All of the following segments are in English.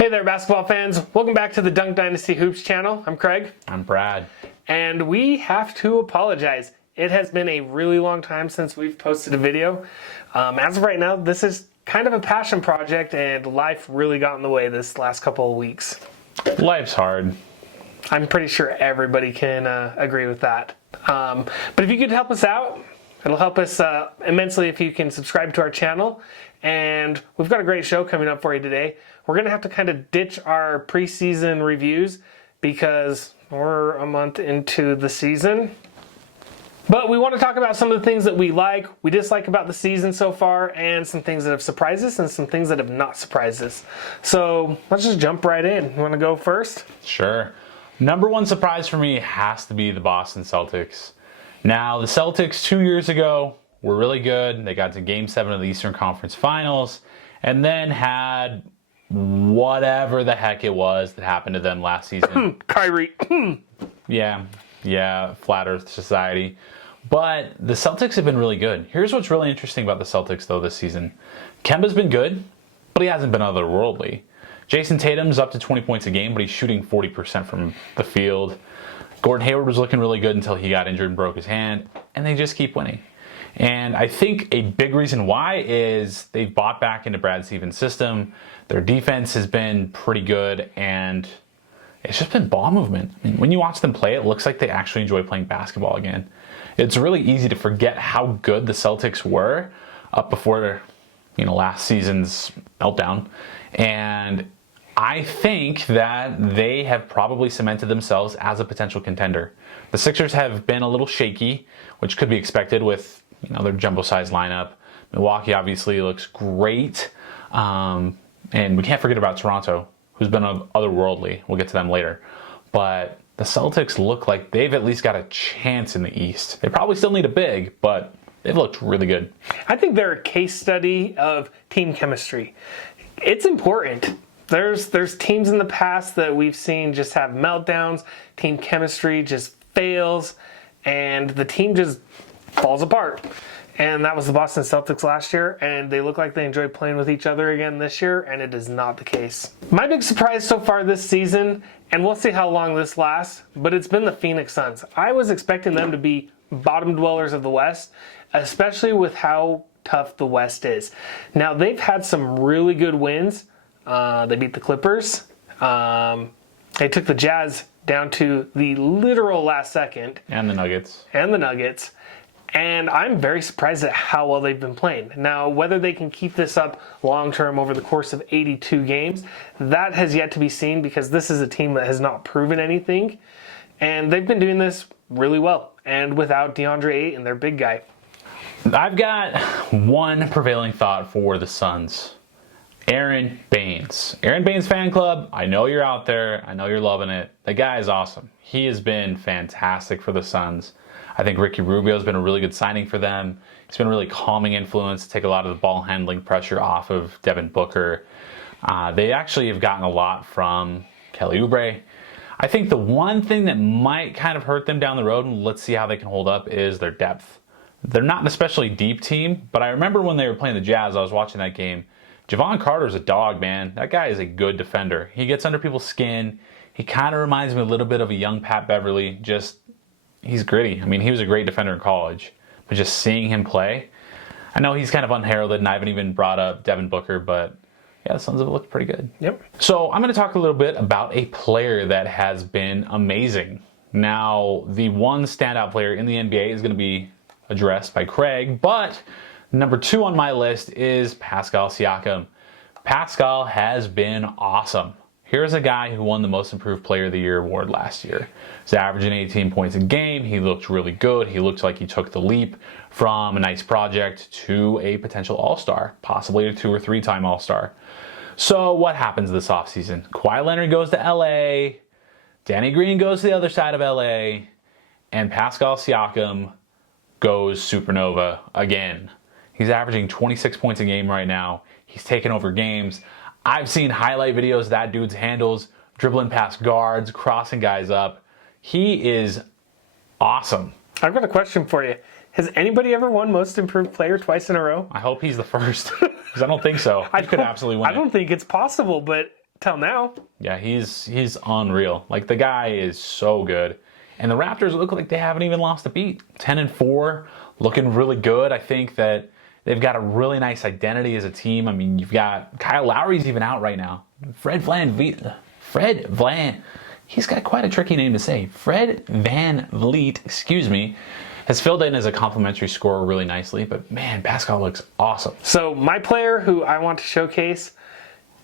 Hey there, basketball fans. Welcome back to the Dynasty Hoops channel. I'm Craig. I'm Brad. And we have to apologize. It has been a really long time since we've posted a video. As of right now, this is kind of a passion project, and life really got in the way this last couple of weeks. Life's hard. I'm pretty sure everybody can agree with that. But if you could help us out, it'll help us immensely if you can subscribe to our channel. And we've got a great show coming up for you today. We're going to have to kind of ditch our preseason reviews because we're a month into the season. But we want to talk about some of the things that we like, we dislike about the season so far, and some things that have surprised us and some things that have not surprised us. So let's just jump right in. You want to go first? Sure. Number one surprise for me has to be the Boston Celtics. Now, the Celtics 2 years ago were really good. They got to Game 7 of the Eastern Conference Finals and then had whatever the heck it was that happened to them last season. Kyrie. Yeah, Flat Earth Society. But the Celtics have been really good. Here's what's really interesting about the Celtics, though, this season. Kemba's been good, but he hasn't been otherworldly. Jason Tatum's up to 20 points a game, but he's shooting 40% from the field. Gordon Hayward was looking really good until he got injured and broke his hand, and they just keep winning. And I think a big reason why is they've bought back into Brad Stevens' system. Their defense has been pretty good, and it's just been ball movement. I mean, when you watch them play, it looks like they actually enjoy playing basketball again. It's really easy to forget how good the Celtics were up before, last season's meltdown. And I think that they have probably cemented themselves as a potential contender. The Sixers have been a little shaky, which could be expected with their jumbo-sized lineup. Milwaukee obviously looks great. And we can't forget about Toronto, who's been otherworldly. We'll get to them later. But the Celtics look like they've at least got a chance in the East. They probably still need a big, but they've looked really good. I think they're a case study of team chemistry. It's important. There's teams in the past that we've seen just have meltdowns, team chemistry just fails, and the team just falls apart. And that was the Boston Celtics last year, and they look like they enjoyed playing with each other again this year, and it is not the case. My big surprise so far this season, and we'll see how long this lasts, but it's been the Phoenix Suns. I was expecting them to be bottom dwellers of the West, especially with how tough the West is. Now, they've had some really good wins. They beat the Clippers. They took the Jazz down to the literal last second. And the Nuggets. And I'm very surprised at how well they've been playing. Now, whether they can keep this up long-term over the course of 82 games, that has yet to be seen because this is a team that has not proven anything. And they've been doing this really well. And without DeAndre Ayton, their big guy. I've got one prevailing thought for the Suns. Aaron Baines. Aaron Baines fan club, I know you're out there. I know you're loving it. The guy is awesome. He has been fantastic for the Suns. I think Ricky Rubio has been a really good signing for them. He's been a really calming influence to take a lot of the ball handling pressure off of Devin Booker. They actually have gotten a lot from Kelly Oubre. I think the one thing that might kind of hurt them down the road, and let's see how they can hold up, is their depth. They're not an especially deep team, but I remember when they were playing the Jazz, I was watching that game. Javon Carter's a dog, man. That guy is a good defender. He gets under people's skin. He kind of reminds me a little bit of a young Pat Beverly. He's gritty. I mean, he was a great defender in college. But just seeing him play, I know he's kind of unheralded, and I haven't even brought up Devin Booker, but yeah, the Suns have looked pretty good. Yep. So I'm going to talk a little bit about a player that has been amazing. Now, the one standout player in the NBA is going to be addressed by Craig, but number 2 on my list is Pascal Siakam. Pascal has been awesome. Here's a guy who won the Most Improved Player of the Year award last year. He's averaging 18 points a game. He looked really good. He looked like he took the leap from a nice project to a potential All-Star, possibly a 2 or 3-time All-Star. So what happens this offseason? Kawhi Leonard goes to LA. Danny Green goes to the other side of LA. And Pascal Siakam goes supernova again. He's averaging 26 points a game right now. He's taking over games. I've seen highlight videos of that dude's handles, dribbling past guards, crossing guys up. He is awesome. I've got a question for you. Has anybody ever won Most Improved Player twice in a row? I hope he's the first, because I don't think so. He could absolutely win. I don't think it's possible, but till now. Yeah, he's unreal. Like, the guy is so good. And the Raptors look like they haven't even lost a beat. 10-4, looking really good. I think that they've got a really nice identity as a team. I mean, you've got Kyle Lowry's even out right now. Fred Van, he's got quite a tricky name to say. Fred Van Vliet, has filled in as a complimentary scorer really nicely. But man, Pascal looks awesome. So my player who I want to showcase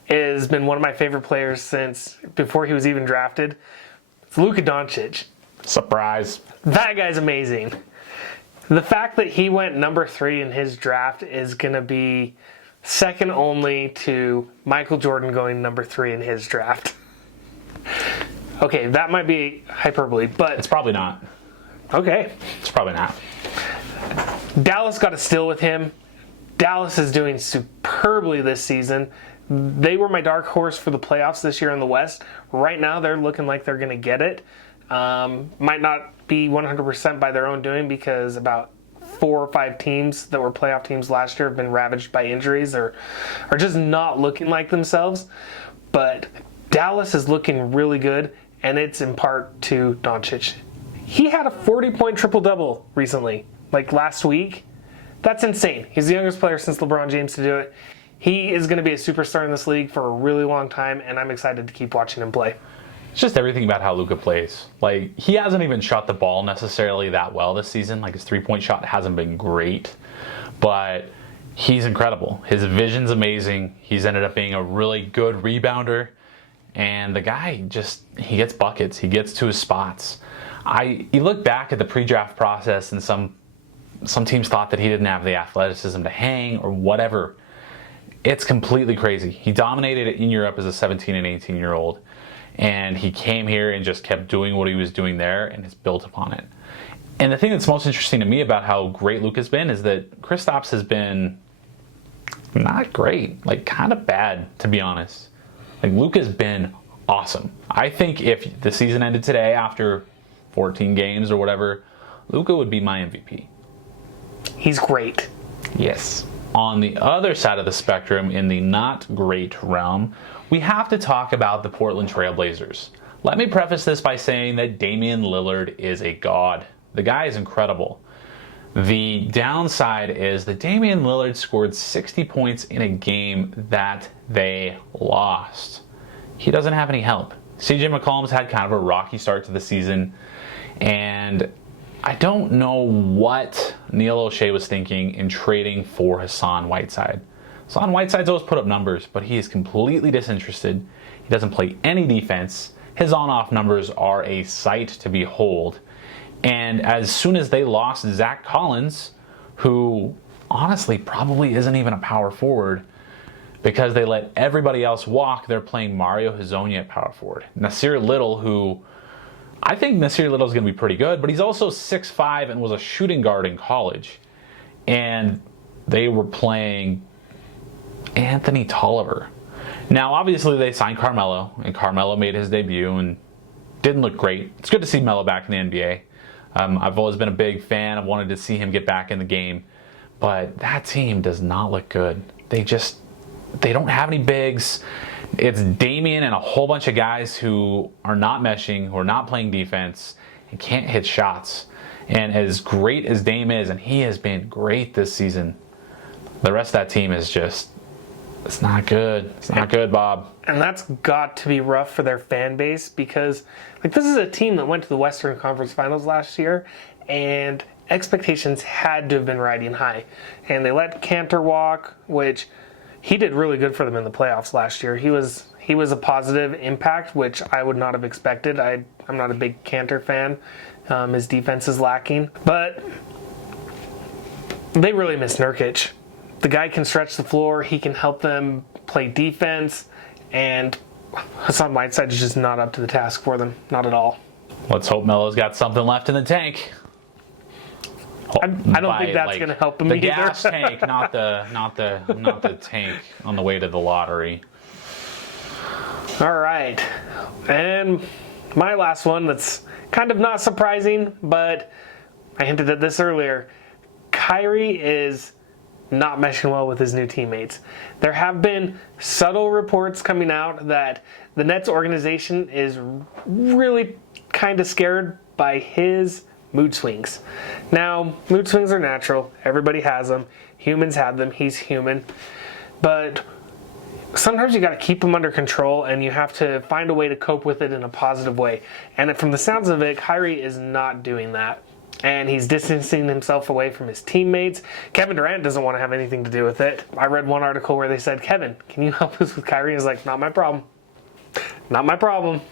has been one of my favorite players since before he was even drafted. It's Luka Doncic. Surprise. That guy's amazing. The fact that he went number 3 in his draft is going to be second only to Michael Jordan going number 3 in his draft. Okay, that might be hyperbole, but... It's probably not. Okay. It's probably not. Dallas got a steal with him. Dallas is doing superbly this season. They were my dark horse for the playoffs this year in the West. Right now, they're looking like they're going to get it. Might not be 100% by their own doing because about 4 or 5 teams that were playoff teams last year have been ravaged by injuries or are just not looking like themselves. But Dallas is looking really good, and it's in part to Doncic. He had a 40-point triple-double recently, like last week. That's insane. He's the youngest player since LeBron James to do it. He is going to be a superstar in this league for a really long time, and I'm excited to keep watching him play. It's just everything about how Luka plays. Like, he hasn't even shot the ball necessarily that well this season. Like, his three-point shot hasn't been great, but he's incredible. His vision's amazing. He's ended up being a really good rebounder, and the guy he gets buckets. He gets to his spots. You look back at the pre-draft process, and some teams thought that he didn't have the athleticism to hang or whatever. It's completely crazy. He dominated it in Europe as a 17 and 18-year-old, and he came here and just kept doing what he was doing there and has built upon it. And the thing that's most interesting to me about how great Luka's been is that Kristaps has been not great, like kind of bad, to be honest. Like, Luka's been awesome. I think if the season ended today after 14 games or whatever, Luka would be my MVP. He's great. Yes. On the other side of the spectrum, in the not great realm, we have to talk about the Portland Trail Blazers. Let me preface this by saying that Damian Lillard is a god. The guy is incredible. The downside is that Damian Lillard scored 60 points in a game that they lost. He doesn't have any help. CJ McCollum's had kind of a rocky start to the season, and I don't know what Neil O'Shea was thinking in trading for Hassan Whiteside. Hassan Whiteside's always put up numbers, but he is completely disinterested. He doesn't play any defense. His on-off numbers are a sight to behold. And as soon as they lost Zach Collins, who honestly probably isn't even a power forward, because they let everybody else walk, they're playing Mario Hezonja at power forward. Nasir Little, who I think Nasir Little is going to be pretty good, but he's also 6'5" and was a shooting guard in college. And they were playing Anthony Tolliver. Now, obviously, they signed Carmelo, and Carmelo made his debut and didn't look great. It's good to see Melo back in the NBA. I've always been a big fan. I've wanted to see him get back in the game. But that team does not look good. They don't have any bigs. It's Damian and a whole bunch of guys who are not meshing, who are not playing defense, and can't hit shots. And as great as Dame is, and he has been great this season, the rest of that team is just, it's not good. It's not good, Bob. And that's got to be rough for their fan base because, like, this is a team that went to the Western Conference Finals last year, and expectations had to have been riding high. And they let Cantor walk, which he did really good for them in the playoffs last year. He was a positive impact, which I would not have expected. I'm not a big Cantor fan. His defense is lacking. But they really miss Nurkic. The guy can stretch the floor. He can help them play defense. And Hassan Whiteside is just not up to the task for them. Not at all. Let's hope Melo's got something left in the tank. I don't think that's going to help him the either. The gas tank, not the tank on the way to the lottery. All right. And my last one that's kind of not surprising, but I hinted at this earlier. Kyrie is not meshing well with his new teammates. There have been subtle reports coming out that the Nets organization is really kind of scared by his mood swings. Now, mood swings are natural. Everybody has them. Humans have them. He's human. But sometimes you got to keep them under control, and you have to find a way to cope with it in a positive way. And from the sounds of it, Kyrie is not doing that. And he's distancing himself away from his teammates. Kevin Durant doesn't want to have anything to do with it. I read one article where they said, Kevin, can you help us with Kyrie? He's like, not my problem. Not my problem.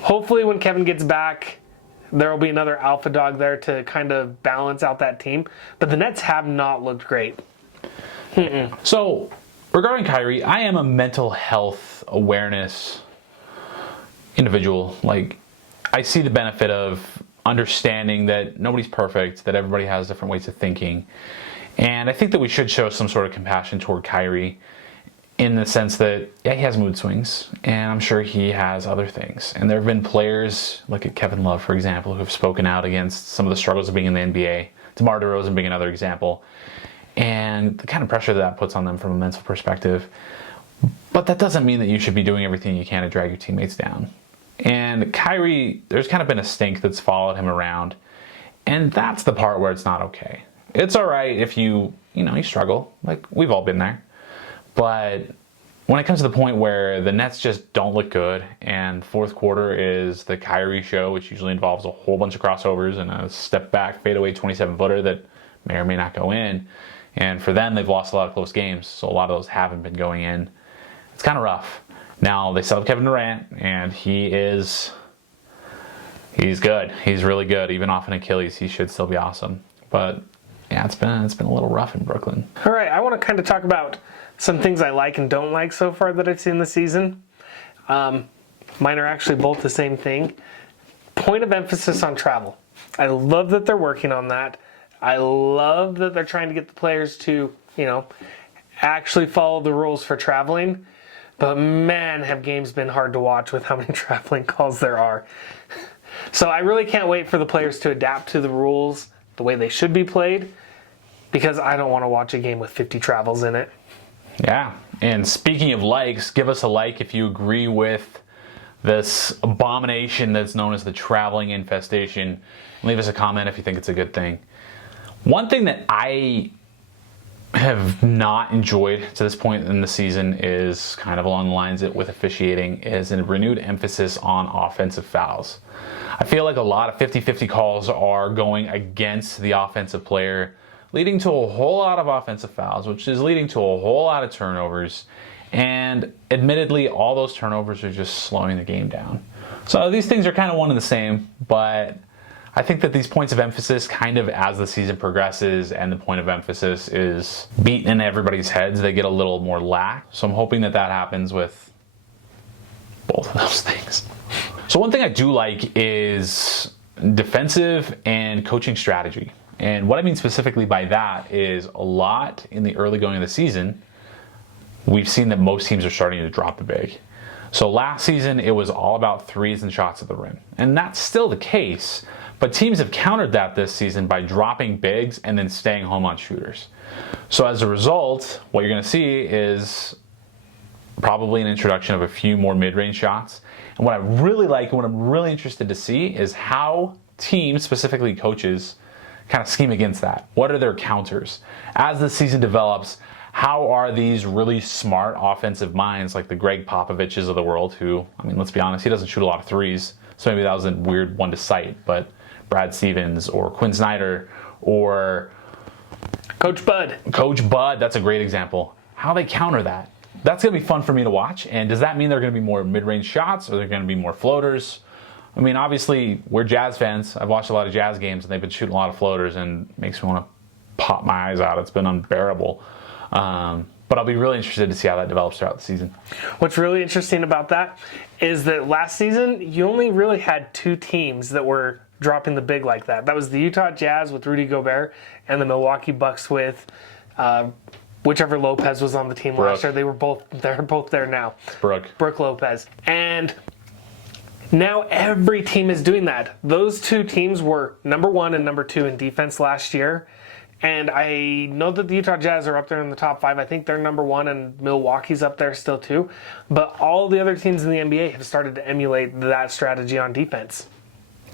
Hopefully when Kevin gets back, there will be another alpha dog there to kind of balance out that team. But the Nets have not looked great. So, regarding Kyrie, I am a mental health awareness individual. Like, I see the benefit of understanding that nobody's perfect, that everybody has different ways of thinking. And I think that we should show some sort of compassion toward Kyrie in the sense that, yeah, he has mood swings, and I'm sure he has other things. And there have been players, look at Kevin Love, for example, who have spoken out against some of the struggles of being in the NBA. DeMar DeRozan being another example. And the kind of pressure that puts on them from a mental perspective. But that doesn't mean that you should be doing everything you can to drag your teammates down. And Kyrie, there's kind of been a stink that's followed him around. And that's the part where it's not okay. It's all right if you struggle. Like, we've all been there. But when it comes to the point where the Nets just don't look good, and fourth quarter is the Kyrie show, which usually involves a whole bunch of crossovers and a step back fadeaway 27-footer that may or may not go in. And for them, they've lost a lot of close games, so a lot of those haven't been going in. It's kind of rough. Now, they still have Kevin Durant, and he's good. He's really good. Even off an Achilles, he should still be awesome. But yeah, it's been a little rough in Brooklyn. All right, I want to kind of talk about some things I like and don't like so far that I've seen this season. Mine are actually both the same thing. Point of emphasis on travel. I love that they're working on that. I love that they're trying to get the players to, actually follow the rules for traveling. But man, have games been hard to watch with how many traveling calls there are. So I really can't wait for the players to adapt to the rules the way they should be played, because I don't want to watch a game with 50 travels in it. Yeah, and speaking of likes, give us a like if you agree with this abomination that's known as the traveling infestation. Leave us a comment if you think it's a good thing. One thing that I have not enjoyed to this point in the season is kind of along the lines with officiating, is a renewed emphasis on offensive fouls. I feel like a lot of 50-50 calls are going against the offensive player, leading to a whole lot of offensive fouls, which is leading to a whole lot of turnovers. And admittedly, all those turnovers are just slowing the game down. So these things are kind of one and the same, but I think that these points of emphasis kind of, as the season progresses and the point of emphasis is beaten in everybody's heads, they get a little more lax. So I'm hoping that happens with both of those things. So one thing I do like is defensive and coaching strategy. And what I mean specifically by that is a lot in the early going of the season, we've seen that most teams are starting to drop the big. So last season, it was all about threes and shots at the rim. And that's still the case, but teams have countered that this season by dropping bigs and then staying home on shooters. So as a result, what you're going to see is probably an introduction of a few more mid-range shots. And what I really like and what I'm really interested to see is how teams, specifically coaches, kind of scheme against that. What are their counters? As the season develops, how are these really smart offensive minds like the Greg Popoviches of the world, who, I mean, let's be honest, he doesn't shoot a lot of threes, so maybe that was a weird one to cite, but Brad Stevens or Quinn Snyder or Coach Bud. Coach Bud, that's a great example. How they counter that. That's going to be fun for me to watch. And does that mean there are going to be more mid-range shots, or are there going to be more floaters? I mean, obviously, we're Jazz fans. I've watched a lot of Jazz games, and they've been shooting a lot of floaters, and it makes me want to pop my eyes out. It's been unbearable. But I'll be really interested to see how that develops throughout the season. What's really interesting about that is that last season, you only really had two teams that were dropping the big like that. That was the Utah Jazz with Rudy Gobert and the Milwaukee Bucks with whichever Lopez was on the team last year. They're both there now. Brooke Lopez. And now every team is doing that. Those two teams were number 1 and number 2 in defense last year. And I know that the Utah Jazz are up there in the top 5. I think they're number 1, and Milwaukee's up there still too. But all the other teams in the NBA have started to emulate that strategy on defense.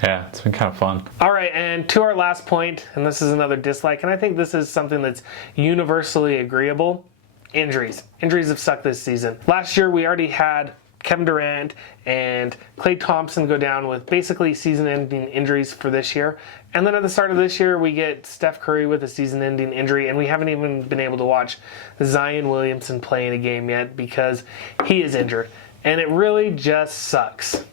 Yeah, it's been kind of fun. All right, and to our last point, and this is another dislike, and I think this is something that's universally agreeable. Injuries. Injuries have sucked this season. Last year, we already had Kevin Durant and Klay Thompson go down with basically season-ending injuries for this year. And then at the start of this year, we get Steph Curry with a season-ending injury, and we haven't even been able to watch Zion Williamson play in a game yet because he is injured. And it really just sucks.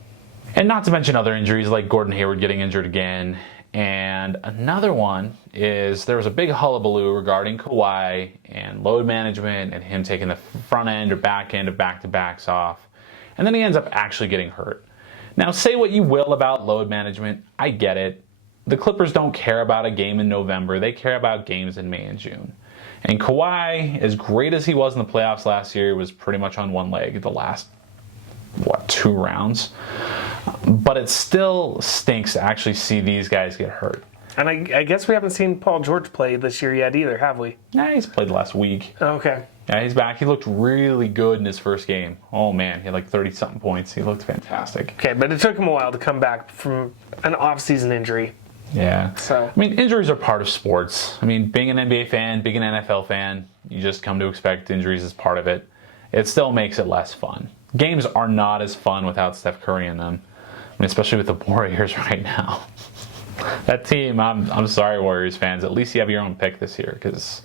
And not to mention other injuries like Gordon Hayward getting injured again. And another one is there was a big hullabaloo regarding Kawhi and load management and him taking the front end or back end of back-to-backs off. And then he ends up actually getting hurt. Now, say what you will about load management. I get it. The Clippers don't care about a game in November. They care about games in May and June. And Kawhi, as great as he was in the playoffs last year, was pretty much on one leg the last, 2 rounds. But it still stinks to actually see these guys get hurt. And I guess we haven't seen Paul George play this year yet either, have we? Nah, he's played last week. Okay. Yeah, he's back. He looked really good in his first game. Oh, man. He had like 30-something points. He looked fantastic. Okay, but it took him a while to come back from an off-season injury. Yeah. So, I mean, injuries are part of sports. I mean, being an NBA fan, being an NFL fan, you just come to expect injuries as part of it. It still makes it less fun. Games are not as fun without Steph Curry in them. I mean, especially with the Warriors right now. That team, I'm sorry, Warriors fans. At least you have your own pick this year, because.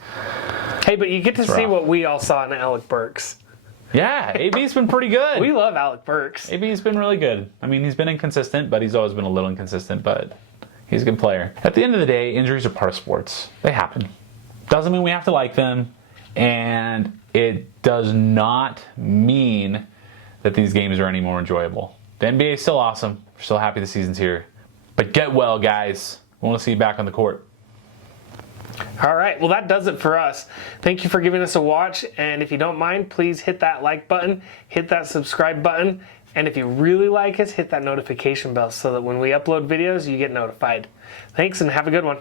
Hey, but you get to see what we all saw in Alec Burks. Yeah, AB's been pretty good. We love Alec Burks. AB's been really good. I mean, he's been inconsistent, but he's always been a little inconsistent, but he's a good player. At the end of the day, injuries are part of sports. They happen. Doesn't mean we have to like them, and it does not mean that these games are any more enjoyable. The NBA is still awesome. We're still happy the season's here. But get well, guys. We want to see you back on the court. All right, well, that does it for us. Thank you for giving us a watch, and if you don't mind, please hit that like button, hit that subscribe button, and if you really like us, hit that notification bell so that when we upload videos, you get notified. Thanks, and have a good one.